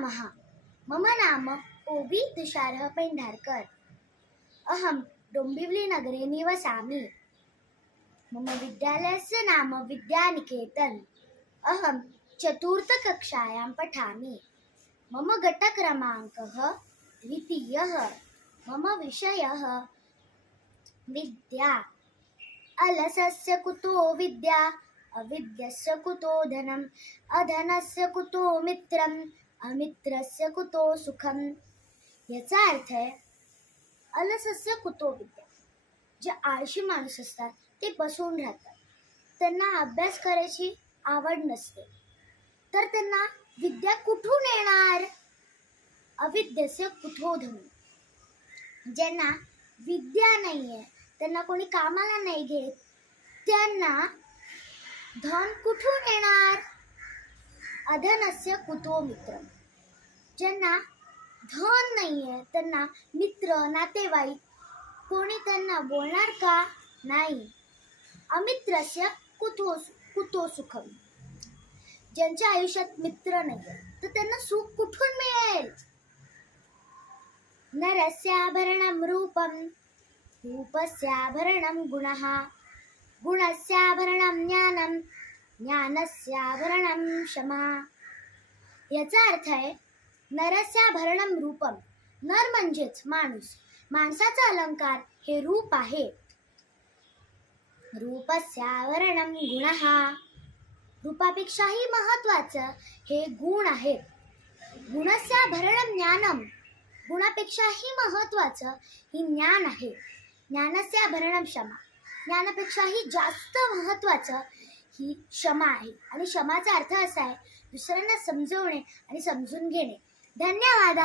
मम नाम ओबी तुषारः पेण्ढार्कर् अहं डोम्बिवलीनगरे निवसामि। मम विद्यालयस्य नाम विद्यानिकेतन। अहं चतुर्थकक्षायां पठामि। मम घटक्रमाङ्कः द्वितीयः। मम विषयः विद्या। अलसस्य कुतो विद्या अविद्यस्य कुतो धनम् अधनस्य कुतो मित्रम् अमित्रस्य कुतो सुखम याचा अर्थ आहे अलसस्य कुतो विद्या। जे आळशी माणूस असतात ते बसून राहतात। त्यांना अभ्यास करायची आवड नसते। तर त्यांना विद्या कुठून येणार? अविद्यस्य कुठो धनु ज्यांना विद्या नाही आहे त्यांना कोणी कामाला नाही घेत त्यांना धन कुठून येणार? अधनस्य कुतो मित्र ज्यांना धन नाहीये त्यांना मित्र नातेवाईक कोणी त्यांना बोलणार का नाही? अमित्रस्य कुतो कुतो सुखम। ज्यांच्या आयुष्यात मित्र नाही तर त्यांना सुख कुठून मिळेल? नरस्याभरणम रूपं रूपस्याभरणम गुणः। गुणस्याभरणम ज्ञानं ज्ञानस्याभरणं क्षमा. याचा अर्थ आहे नरस्याभरणं रूपम नर म्हणजेच माणूस. माणसाचा अलंकार हे रूप आहे. रूपस्यावरणं गुणः. रूपापेक्षाही महत्वाचं हे गुण आहेत गुणस्याभरणं ज्ञानम गुणापेक्षाही महत्वाचं ही ज्ञान आहे. ज्ञानस्याभरणं क्षमा. ज्ञानापेक्षाही जास्त महत्वाचं ही क्षमा आहे. आणि क्षमाचा अर्थ असा आहे दुसऱ्यांना समजवणे आणि समजून घेणे. धन्यवाद